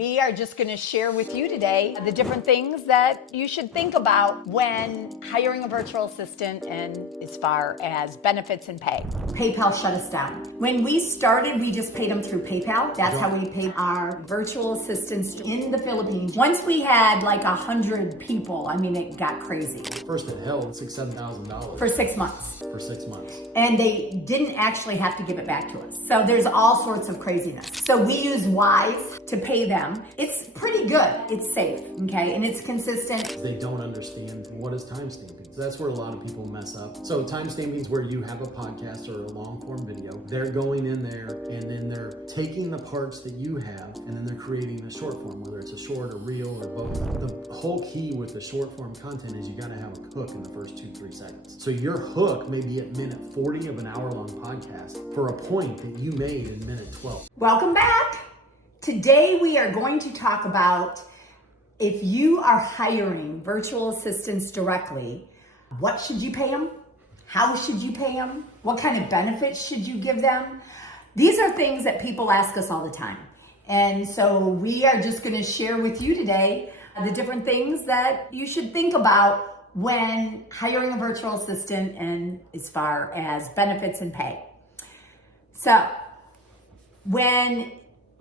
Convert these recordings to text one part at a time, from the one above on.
We are just going to share with you today the different things that you should think about when hiring a virtual assistant and as far as benefits and pay. PayPal shut us down. When we started, we just paid them through PayPal. That's how we paid our virtual assistants in the Philippines. Once we had like 100 people, I mean, it got crazy. First it held $6,000-7,000 For 6 months. For 6 months. And they didn't actually have to give it back to us. So there's all sorts of craziness. So we use Wise to pay them. It's pretty good. It's safe, okay? And it's consistent. They don't understand what is timestamping. So that's where a lot of people mess up. So timestamping is where you have a podcast or a long form video. They're going in there and then they're taking the parts that you have and then they're creating a short form, whether it's a short, a reel, or both. The whole key with the short form content is you gotta have a hook in the first 2-3 seconds. So your hook may be at minute 40 of an hour-long podcast for a point that you made in minute 12. Welcome back. Today we are going to talk about if you are hiring virtual assistants directly, what should you pay them? How should you pay them? What kind of benefits should you give them? These are things that people ask us all the time. And so we are just going to share with you today the different things that you should think about when hiring a virtual assistant and as far as benefits and pay. So when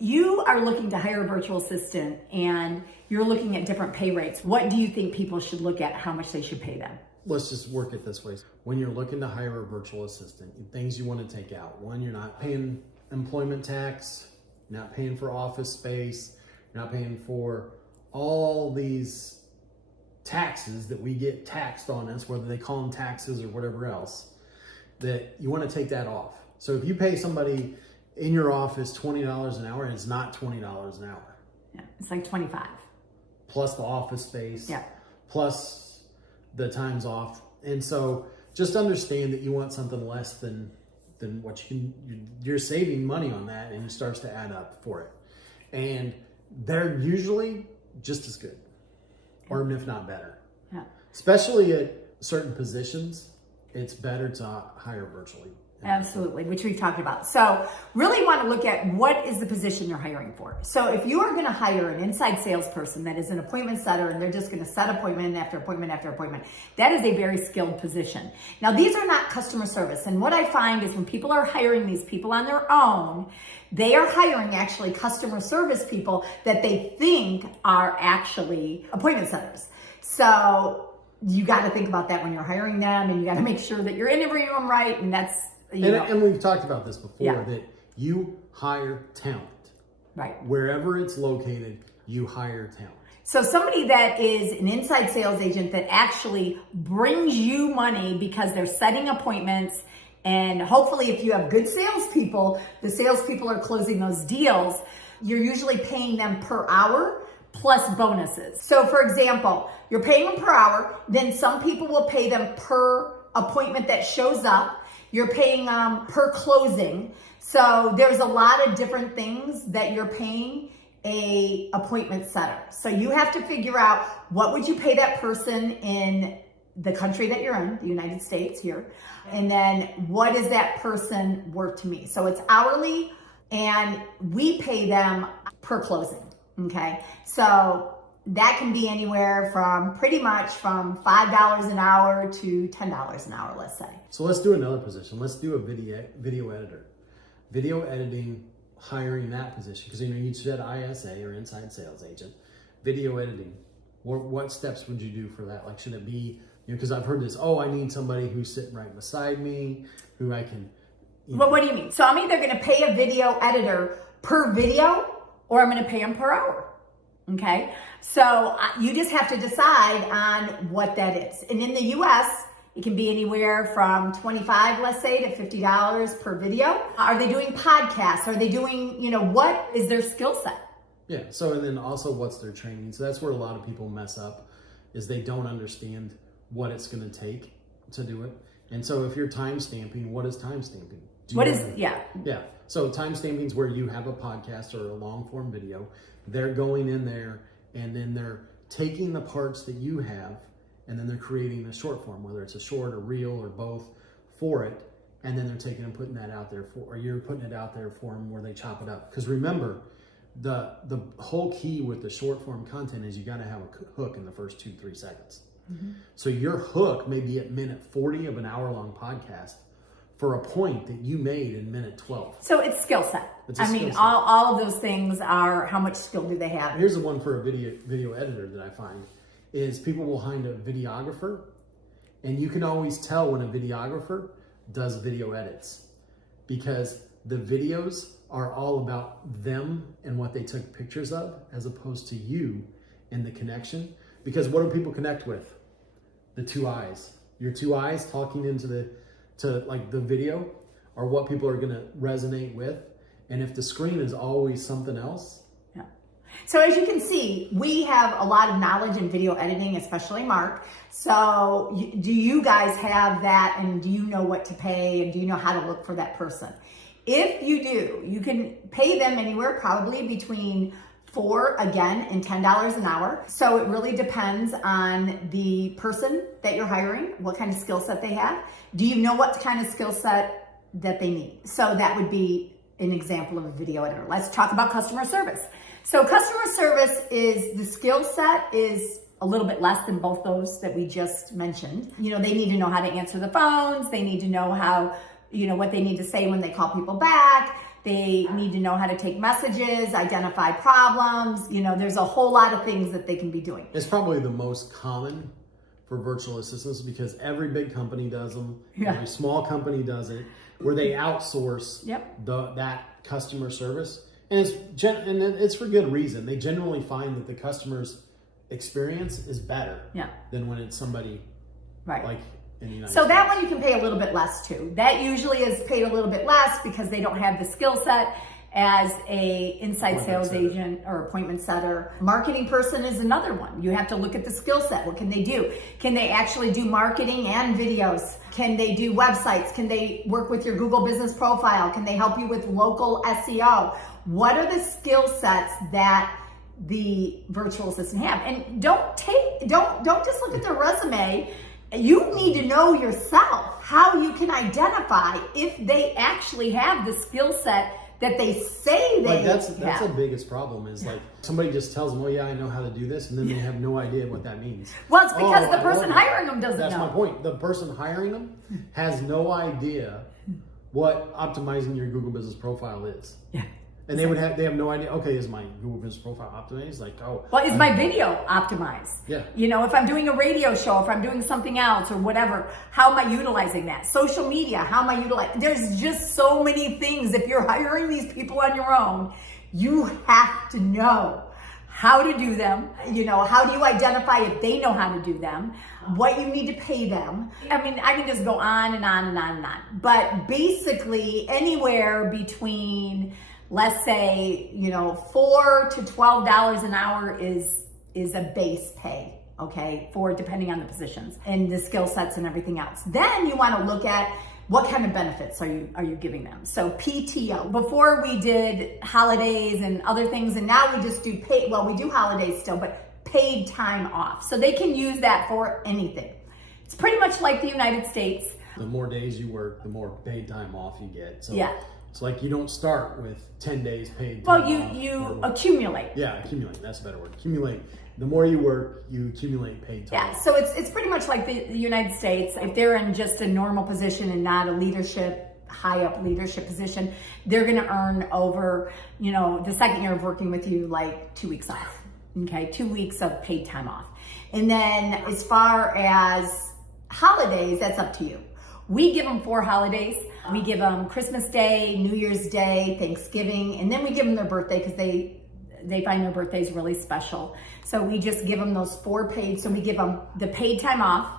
you are looking to hire a virtual assistant and you're looking at different pay rates, what do you think people should look at how much they should pay them? Let's just work it this way. When you're looking to hire a virtual assistant, things you want to take out. One, you're not paying employment tax, you're not paying for office space, you're not paying for all these taxes that we get taxed on us, whether they call them taxes or whatever else, that you want to take that off. So if you pay somebody in your office $20 an hour, it's not $20 an hour. Yeah, it's like 25. Plus the office space, yeah, plus the times off. And so just understand that you want something less than what you're saving money on that, and it starts to add up for it. And they're usually just as good, or if not better. Yeah. Especially at certain positions, it's better to hire virtually. Absolutely, which we've talked about. So really want to look at what is the position you're hiring for. So if you are going to hire an inside salesperson that is an appointment setter and they're just going to set appointment after appointment after appointment, that is a very skilled position. Now, these are not customer service. And what I find is when people are hiring these people on their own, they are hiring actually customer service people that they think are actually appointment setters. So you got to think about that when you're hiring them, and you got to make sure that you're interviewing them right. And that's, and we've talked about this before, yeah, that you hire talent. Right. Wherever it's located, you hire talent. So somebody that is an inside sales agent that actually brings you money because they're setting appointments, and hopefully if you have good salespeople, the salespeople are closing those deals, you're usually paying them per hour plus bonuses. So for example, you're paying them per hour, then some people will pay them per appointment that shows up. You're paying them per closing. So there's a lot of different things that you're paying a appointment setter. So you have to figure out what would you pay that person in the country that you're in, the United States here, and then what is that person worth to me? So it's hourly, and we pay them per closing, okay? So that can be anywhere from pretty much from $5 an hour to $10 an hour, let's say. So let's do another position. Let's do a video editor. Video editing, hiring that position, because you said ISA or inside sales agent. Video editing, what steps would you do for that? Like, should it be, because I've heard this, I need somebody who's sitting right beside me, who I can. Well, what do you mean? So I'm either going to pay a video editor per video, or I'm going to pay them per hour. Okay, so you just have to decide on what that is. And in the US, it can be anywhere from $25, let's say, to $50 per video. Are they doing podcasts? Are they doing, what is their skill set? Yeah, so and then also what's their training? So that's where a lot of people mess up, is they don't understand what it's going to take to do it. And so if you're time stamping, what is time stamping? Yeah. So time stamping is where you have a podcast or a long form video. They're going in there and then they're taking the parts that you have and then they're creating a short form, whether it's a short, a reel, or both for it. And then they're taking and putting that out there or you're putting it out there for them where they chop it up. Because remember, the whole key with the short form content is you got to have a hook in the first 2-3 seconds. So your hook may be at minute 40 of an hour-long podcast for a point that you made in minute 12. So it's skill set. I mean, all of those things are how much skill do they have? Here's the one for a video editor that I find is people will find a videographer, and you can always tell when a videographer does video edits because the videos are all about them and what they took pictures of as opposed to you and the connection. Because what do people connect with? The two eyes. Your two eyes talking into the video are what people are going to resonate with. And if the screen is always something else. Yeah. So as you can see, we have a lot of knowledge in video editing, especially Mark. So do you guys have that, and do you know what to pay, and do you know how to look for that person? If you do, you can pay them anywhere probably between $4 and $10 an hour. So it really depends on the person that you're hiring, what kind of skill set they have. Do you know what kind of skill set that they need? So that would be an example of a video editor. Let's talk about customer service. So customer service is, the skill set is a little bit less than both those that we just mentioned. You know, they need to know how to answer the phones. They need to know how, you know, what they need to say when they call people back. They need to know how to take messages, identify problems. You know, there's a whole lot of things that they can be doing. It's probably the most common for virtual assistants because every big company does them. Yeah. Every small company does it, where they outsource Yep. that customer service. And it's for good reason. They generally find that the customer's experience is better than when it's somebody like in the United So States. that one you can pay a little bit less too. That usually is paid a little bit less because they don't have the skill set as a inside sales agent or appointment setter. Marketing person is another one. You have to look at the skill set. What can they do? Can they actually do marketing and videos? Can they do websites? Can they work with your Google business profile? Can they help you with local SEO? What are the skill sets that the virtual assistant have? And don't just look at their resume. You need to know yourself how you can identify if they actually have the skill set that they say they that's have. the biggest problem is like somebody just tells them, oh yeah, I know how to do this, and then they have no idea what that means. Well, it's because the person hiring them doesn't know. That's my point. The person hiring them has no idea what optimizing your Google business profile is. Yeah. And they have no idea, okay, is my Google business profile optimized? Like, oh. Well, is my video optimized? Yeah. You know, if I'm doing a radio show, if I'm doing something else or whatever, how am I utilizing that? Social media, how am I utilizing? There's just so many things. If you're hiring these people on your own, you have to know how to do them. You know, how do you identify if they know how to do them? What you need to pay them. I mean, I can just go on and on and on and on. But basically, anywhere between, let's say, you know, $4 to $12 an hour is a base pay, okay, for depending on the positions and the skill sets and everything else. Then you want to look at what kind of benefits are you giving them. So PTO. Before we did holidays and other things, and now we just do paid. Well, we do holidays still, but paid time off. So they can use that for anything. It's pretty much like the United States. The more days you work, the more paid time off you get. So yeah. It's like you don't start with 10 days paid time Well, off. you accumulate. Yeah, accumulate. That's a better word. Accumulate. The more you work, you accumulate paid time. Yeah, so it's pretty much like the United States. If they're in just a normal position and not a high up leadership position, they're going to earn over, you know, the second year of working with you, like 2 weeks off. Okay, 2 weeks of paid time off. And then as far as holidays, that's up to you. We give them 4 holidays. We give them Christmas Day, New Year's Day, Thanksgiving, and then we give them their birthday because they find their birthdays really special. So we just give them those 4 paid. So we give them the paid time off,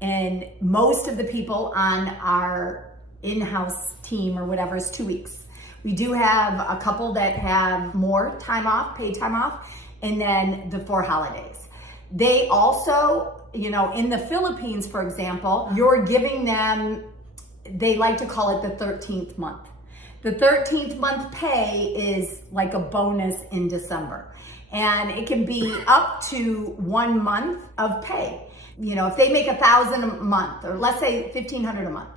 and most of the people on our in-house team or whatever is 2 weeks. We do have a couple that have more time off, paid time off, and then the 4 holidays. They also, you know, in the Philippines, for example, you're giving them, they like to call it the 13th month. The 13th month pay is like a bonus in December. And it can be up to 1 month of pay. You know, if they make $1,000 a month, or let's say $1,500 a month,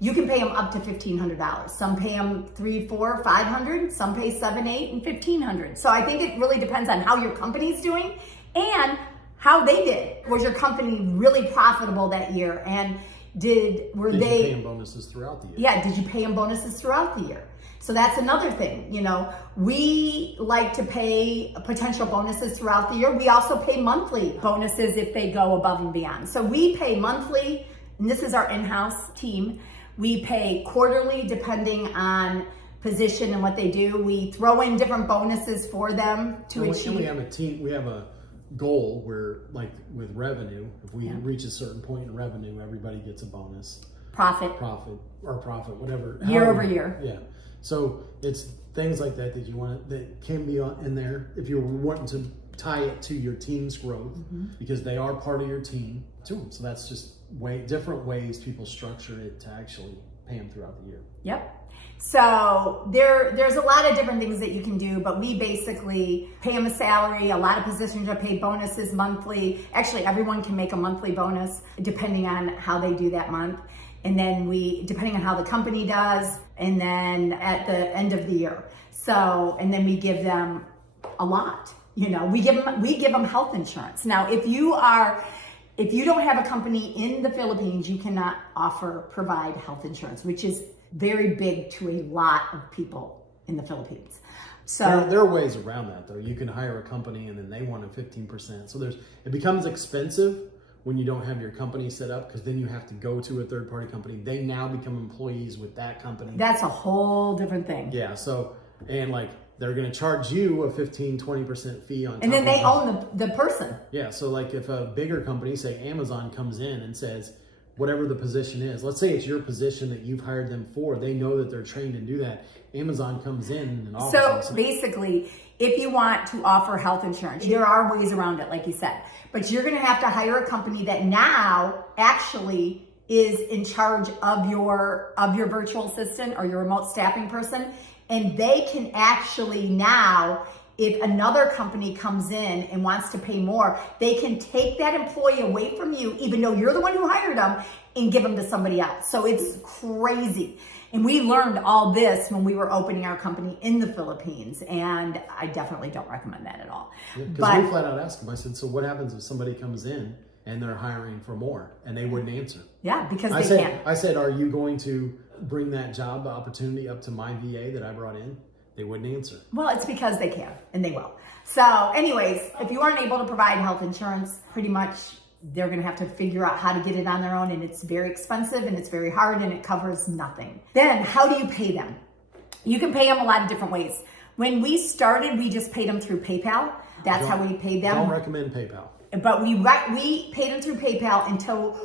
you can pay them up to $1,500. Some pay them $300, $400, $500. Some pay $700, $800, and $1,500. So I think it really depends on how your company's doing and how they did. Was your company really profitable that year? And did you pay them bonuses throughout the year? Yeah, did you pay them bonuses throughout the year? So that's another thing. You know, we like to pay potential bonuses throughout the year. We also pay monthly bonuses if they go above and beyond. So we pay monthly, and this is our in-house team. We pay quarterly depending on position and what they do. We throw in different bonuses for them to achieve. We have a team, we have a goal where, like with revenue, if we reach a certain point in revenue, everybody gets a bonus. Profit, whatever. Year over year. Yeah. So it's things like that you want that can be in there if you're wanting to tie it to your team's growth, because they are part of your team too. So that's just different ways people structure it to actually pay them throughout the year. Yep. So there's a lot of different things that you can do, but we basically pay them a salary. A lot of positions are paid bonuses monthly. Actually, everyone can make a monthly bonus depending on how they do that month. And then depending on how the company does, and then at the end of the year. So, and then we give them a lot. You know, we give them health insurance. Now, if you don't have a company in the Philippines, you cannot provide health insurance, which is very big to a lot of people in the Philippines. So there are ways around that though. You can hire a company and then they want a 15%. So it becomes expensive when you don't have your company set up, because then you have to go to a third party company. They now become employees with that company. That's a whole different thing. Yeah. So, and like they're going to charge you a 15-20% fee on top. And then they own the person. Yeah. So like if a bigger company, say Amazon, comes in and says, whatever the position is, let's say it's your position that you've hired them for, they know that they're trained to do that. Amazon comes in and offers them. So basically, if you want to offer health insurance, there are ways around it, like you said, but you're going to have to hire a company that now actually is in charge of your virtual assistant or your remote staffing person. And they can actually now, if another company comes in and wants to pay more, they can take that employee away from you, even though you're the one who hired them, and give them to somebody else. So it's crazy. And we learned all this when we were opening our company in the Philippines. And I definitely don't recommend that at all. Because we flat out asked them, I said, so what happens if somebody comes in and they're hiring for more? And they wouldn't answer. Yeah, because they can't. I said, are you going to bring that job opportunity up to my VA that I brought in? They wouldn't answer. Well, it's because they can, and they will. So anyways, if you aren't able to provide health insurance, pretty much they're going to have to figure out how to get it on their own, and it's very expensive and it's very hard and it covers nothing. Then how do you pay them? You can pay them a lot of different ways. When we started, we just paid them through PayPal. That's how we paid them. Don't recommend PayPal. But we paid them through PayPal until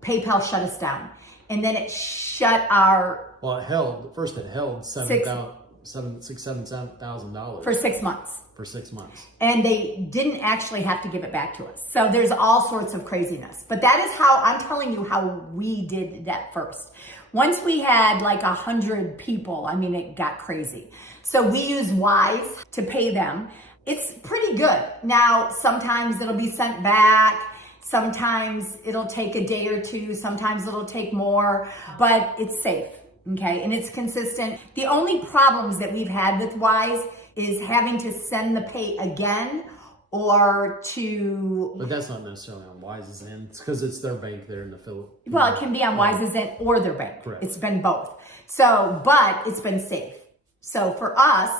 PayPal shut us down. And then it shut our... Well, it held $7,000 for 6 months. For 6 months. And they didn't actually have to give it back to us. So there's all sorts of craziness. But that is how, I'm telling you how we did that first. Once we had like 100 people, I mean, it got crazy. So we use Wise to pay them. It's pretty good. Now, sometimes it'll be sent back. Sometimes it'll take a day or two. Sometimes it'll take more, but it's safe. Okay, and it's consistent. The only problems that we've had with Wise is having to send the pay again or to... But that's not necessarily on Wise's end. It's because it's their bank there in the Philippines. Well, it can be on Wise's end or their bank. Correct. It's been both. So, but it's been safe. So for us,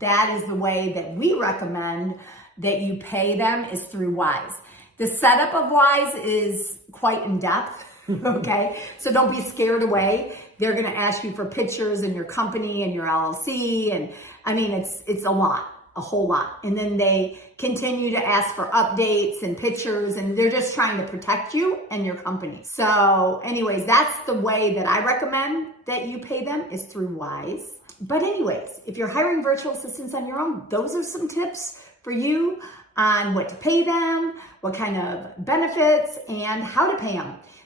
that is the way that we recommend that you pay them, is through Wise. The setup of Wise is quite in depth. Okay, so don't be scared away. They're going to ask you for pictures and your company and your LLC. And I mean, it's a lot, a whole lot. And then they continue to ask for updates and pictures, and they're just trying to protect you and your company. So anyways, that's the way that I recommend that you pay them, is through Wise. But anyways, if you're hiring virtual assistants on your own, those are some tips for you on what to pay them, what kind of benefits, and how to pay them.